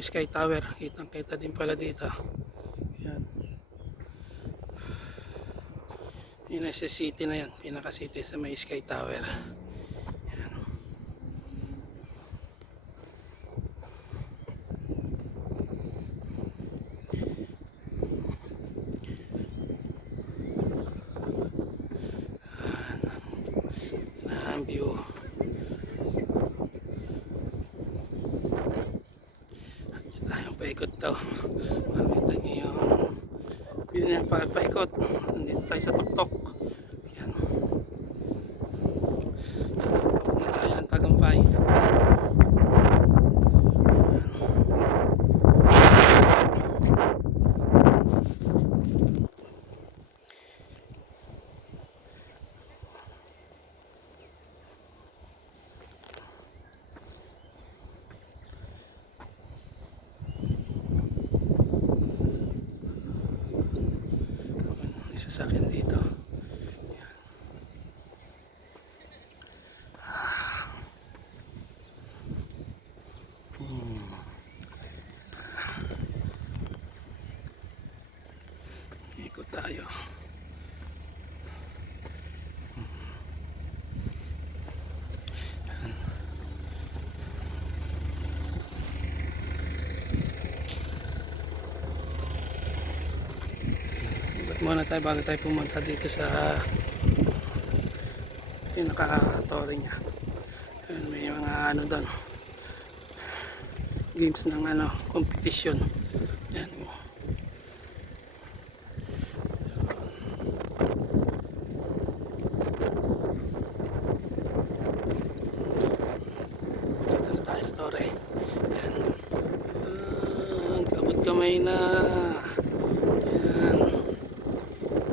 Sky Tower, kitang kita din pala dito. Yan. Yun sa city na yan, pinaka city sa may Sky Tower. Yan. Ang view. Tayong paikot daw. Makita niyo yung paikot. Nandito tayo sa tuktok. Yan. Sa tuktok na tayo ng Tagumpay. Sasakyan dito. Ikot tayo. Muna tayo bago tayo pumunta dito sa pinaka-tore niya. May mga ano doon, games ng ano, competition. Yan. Dito na tayo sa tore. Yan. Kabot kamay na.